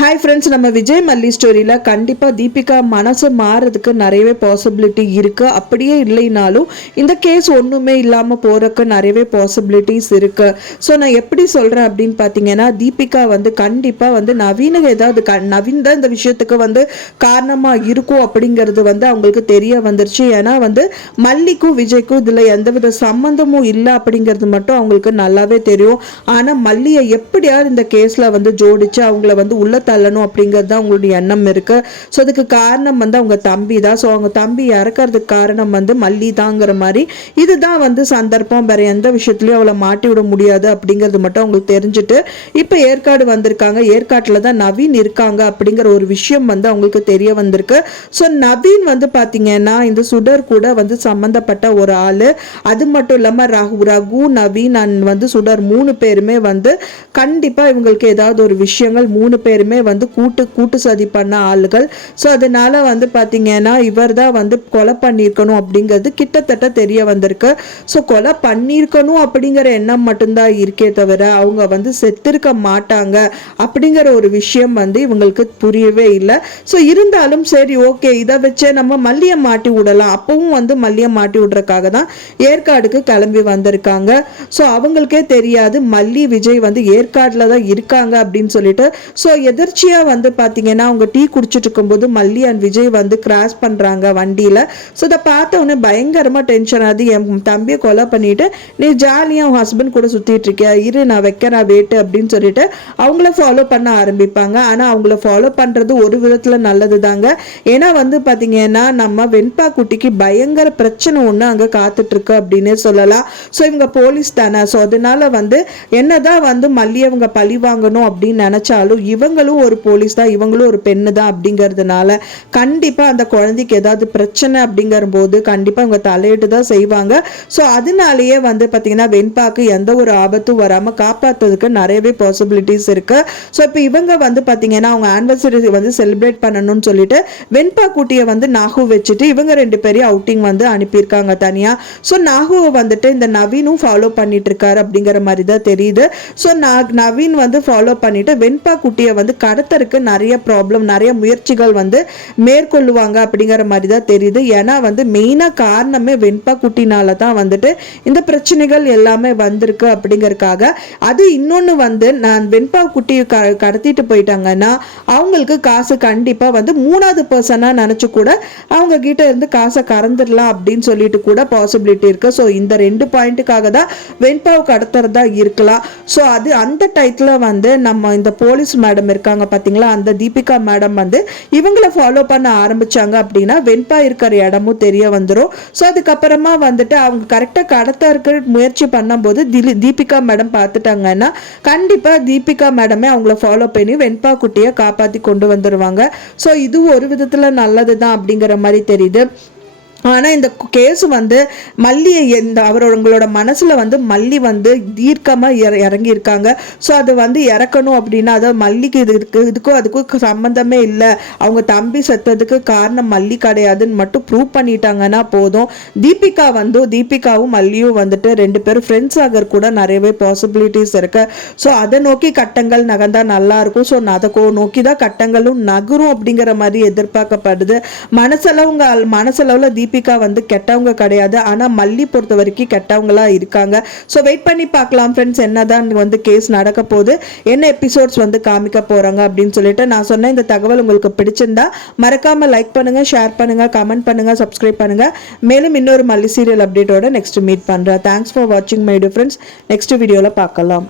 Hi friends, நம்ம விஜய் மல்லி ஸ்டோரியில் கண்டிப்பாக தீபிகா மனசு மாறதுக்கு நிறையவே பாசிபிலிட்டி இருக்குது. அப்படியே இல்லைனாலும் இந்த கேஸ் ஒன்றுமே இல்லாமல் போகிறதுக்கு நிறையவே பாசிபிலிட்டிஸ் இருக்குது. ஸோ நான் எப்படி சொல்கிறேன் அப்படின்னு பார்த்தீங்கன்னா, தீபிகா வந்து கண்டிப்பாக வந்து நவீன ஏதாவது நவீன் தான் இந்த விஷயத்துக்கு வந்து காரணமாக இருக்கும் அப்படிங்கிறது வந்து அவங்களுக்கு தெரிய வந்துருச்சு. ஏன்னா வந்து மல்லிக்கும் விஜய்க்கும் இதில் எந்தவித சம்மந்தமும் இல்லை அப்படிங்கிறது மட்டும் அவங்களுக்கு நல்லாவே தெரியும். ஆனால் மல்லியை எப்படியாவது இந்த கேஸில் வந்து ஜோடிச்சு அவங்கள வந்து உள்ள தள்ளணும் அப்படிங்கிறது தான் அவங்களுடைய எண்ணம் இருக்கு. ஸோ அதுக்கு காரணம் வந்து அவங்க தம்பி தான். ஸோ அவங்க தம்பி இறக்கிறதுக்கு காரணம் வந்து மல்லி தாங்கிற மாதிரி இதுதான் வந்து சந்தர்ப்பம். வேற எந்த விஷயத்துலையும் அவளை மாட்டி விட முடியாது அப்படிங்கிறது மட்டும் அவங்களுக்கு தெரிஞ்சுட்டு இப்போ ஏற்காடு வந்திருக்காங்க. ஏற்காட்டில் தான் நவீன் இருக்காங்க அப்படிங்கிற ஒரு விஷயம் வந்து அவங்களுக்கு தெரிய வந்திருக்கு. ஸோ நவீன் வந்து பார்த்தீங்கன்னா இந்த சுடர் கூட வந்து சம்மந்தப்பட்ட ஒரு ஆள். அது மட்டும் இல்லாமல் ரகு நவீன் வந்து சுடர் 3 பேருமே வந்து கண்டிப்பாக இவங்களுக்கு ஏதாவது ஒரு விஷயங்கள் 3 பேருமே வந்து கூட்டு சதி பண்ண ஆளுகள். ஸோ அதனால வந்து பார்த்தீங்கன்னா இவர் தான் வந்து கொலை பண்ணியிருக்கணும் அப்படிங்கிறது கிட்டத்தட்ட தெரிய வந்திருக்கு. ஸோ கொலை பண்ணியிருக்கணும் அப்படிங்கிற எண்ணம் மட்டும்தான் இருக்கே தவிர அவங்க வந்து செத்திருக்க மாட்டாங்க அப்படிங்கிற ஒரு விஷயம் வந்து இவங்களுக்கு புரியவே இல்லை. ஸோ இருந்தாலும் சரி, ஓகே, இதை வச்சே நம்ம மல்லியை மாட்டி விடலாம். அப்பவும் வந்து மல்லியை மாட்டி விடுறதுக்காக தான் ஏற்காடுக்கு கிளம்பி வந்திருக்காங்க. ஸோ அவங்களுக்கே தெரியாது மல்லி விஜய் வந்து ஏற்காடுல தான் இருக்காங்க அப்படின்னு சொல்லிட்டு. ஸோ எதிர்ச்சியாக வந்து பார்த்தீங்கன்னா அவங்க டீ குடிச்சிட்டு இருக்கும்போது மல்லி அண்ட் விஜய் வந்து கிராஸ் பண்ணுறாங்க வண்டியில். ஸோ இதை பார்த்த உடனே பயங்கரமாக டென்ஷன் ஆகுது. என் தம்பியை கொலை பண்ணிட்டு நீ ஜாலியாக உன் ஹஸ்பண்ட் கூட சுற்றிட்டு இருக்கியா, இரு நான் வைக்கிறேன் வேட்டு அப்படின்னு சொல்லிட்டு அவங்கள ஃபாலோ பண்ண ஆரம்பிப்பாங்க. ஆனால் அவங்கள ஃபாலோ பண்ணுறது ஒரு விதத்தில் நல்லது தாங்க. ஏன்னா வந்து பார்த்தீங்கன்னா நம்ம வெண்பா குட்டிக்கு பயங்கர பிரச்சனை ஒன்று அங்கே காத்துட்ருக்கு அப்படின்னே சொல்லலாம். ஸோ இவங்க போலீஸ் தானே. ஸோ அதனால வந்து என்னதான் வந்து மல்லி அவங்க பழி வாங்கணும் அப்படின்னு நினைச்சாலும் இவங்களும் ஒரு போலீஸ் தான், இவங்களும் ஒரு பெண்ணு தான் அப்படிங்கிறதுனால கண்டிப்பாக அந்த குழந்தைக்கு ஏதாவது பிரச்சனை அப்படிங்கிற போது கண்டிப்பாக அவங்க தலையிட்டு தான் செய்வாங்க. ஸோ அதனாலேயே வந்து பார்த்தீங்கன்னா வெண்பாக்கு எந்த ஒரு ஆபத்தும் வராமல் காப்பாற்றுறதுக்கு நிறையவே பாசிபிலிட்டிஸ் இருக்கு. ஸோ இப்போ இவங்க வந்து பார்த்தீங்கன்னா அவங்க ஆனிவர்சரி வந்து செலிப்ரேட் பண்ணணும்னு சொல்லிட்டு வெண்பா குட்டியை வந்து நாகு வச்சுட்டு இவங்க 2 பேரையும் அவுட்டிங் வந்து அனுப்பியிருக்காங்க தனியாக. ஸோ நாகுவை வந்துட்டு இந்த நவீனும் ஃபாலோ பண்ணிட்டு இருக்காரு அப்படிங்கிற மாதிரி தான் தெரியுது. ஸோ நவீன் வந்து ஃபாலோ பண்ணிட்டு வெண்பா குட்டியை வந்து கடத்தருக்கு நிறைய ப்ராப்ளம் நிறைய முயற்சிகள் வந்து மேற்கொள்ளுவாங்க அப்படிங்கிற மாதிரி தான் தெரியுது. ஏன்னா வந்து மெயினாக காரணமே வெண்பா குட்டினால தான் வந்துட்டு இந்த பிரச்சனைகள் எல்லாமே வந்திருக்கு அப்படிங்கறதுக்காக. அது இன்னொன்று வந்து நான் வெண்பா குட்டியை கடத்திட்டு போயிட்டாங்கன்னா அவங்களுக்கு காசு கண்டிப்பாக வந்து 3வது பர்சனாக நினச்சி கூட அவங்க கிட்ட இருந்து காசை கறந்துடலாம் அப்படின்னு சொல்லிட்டு கூட பாசிபிலிட்டி இருக்கு. ஸோ இந்த 2 பாயிண்ட்டுக்காக தான் வெண்பாவை கடத்துறதா இருக்கலாம். ஸோ அது அந்த டைத்தில் வந்து நம்ம இந்த போலீஸ் மேடம் இருக்காங்க பார்த்தீங்களா, அந்த தீபிகா மேடம் வந்து இவங்களை ஃபாலோ பண்ண ஆரம்பிச்சாங்க அப்படின்னா வெண்பா இருக்கிற இடமும் தெரிய வந்துடும். ஸோ அதுக்கப்புறமா வந்துட்டு அவங்க கரெக்டாக கடத்த இருக்கிற முயற்சி பண்ணும்போது தீபிகா மேடம் பார்த்துட்டாங்கன்னா கண்டிப்பாக தீபிகா மேடமே அவங்கள ஃபாலோ பண்ணி வெண்பா குட்டியை காப்பாற்றி கொண்டு வந்துடுவாங்க. ஸோ இது ஒரு விதத்தில் நல்லது தான் அப்படிங்கிற மாதிரி தெரியுது. ஆனால் இந்த கேஸ் வந்து மல்லியை அவங்களோட மனசில் வந்து மல்லி வந்து தீர்க்கமாக இறங்கியிருக்காங்க. ஸோ அதை வந்து இறக்கணும் அப்படின்னா அதை மல்லிக்கு இதுக்கும் அதுக்கும் சம்மந்தமே இல்லை, அவங்க தம்பி செத்ததுக்கு காரணம் மல்லி கிடையாதுன்னு மட்டும் ப்ரூவ் பண்ணிட்டாங்கன்னா போதும். தீபிகாவும் மல்லியும் வந்துட்டு 2 பேரும் ஃப்ரெண்ட்ஸ் ஆகிற கூட நிறையவே பாசிபிலிட்டிஸ் இருக்கு. ஸோ அதை நோக்கி கட்டங்கள் நகர்ந்தா நல்லா இருக்கும். ஸோ அதை நோக்கி தான் கட்டங்களும் நகரும் அப்படிங்கிற மாதிரி எதிர்பார்க்கப்படுது. மனசளவில் தீபிகா வந்து கெட்டவங்க கிடையாது, ஆனால் மல்லி பொறுத்த வரைக்கும் கெட்டவங்களா இருக்காங்க. ஸோ வெயிட் பண்ணி பார்க்கலாம் ஃப்ரெண்ட்ஸ், என்னதான் வந்து கேஸ் நடக்க போகுது, என்ன எபிசோட்ஸ் வந்து காமிக்க போறாங்க அப்படின்னு சொல்லிட்டு. நான் சொன்ன இந்த தகவல் உங்களுக்கு பிடிச்சிருந்தா மறக்காம லைக் பண்ணுங்க, ஷேர் பண்ணுங்க, கமெண்ட் பண்ணுங்க, சப்ஸ்கிரைப் பண்ணுங்க. மேலும் இன்னொரு மல்லி சீரியல் அப்டேட்டோட நெக்ஸ்ட் மீட் பண்றேன். தேங்க்ஸ் ஃபார் வாட்சிங் மை டியர் ஃப்ரெண்ட்ஸ். நெக்ஸ்ட் வீடியோல பார்க்கலாம்.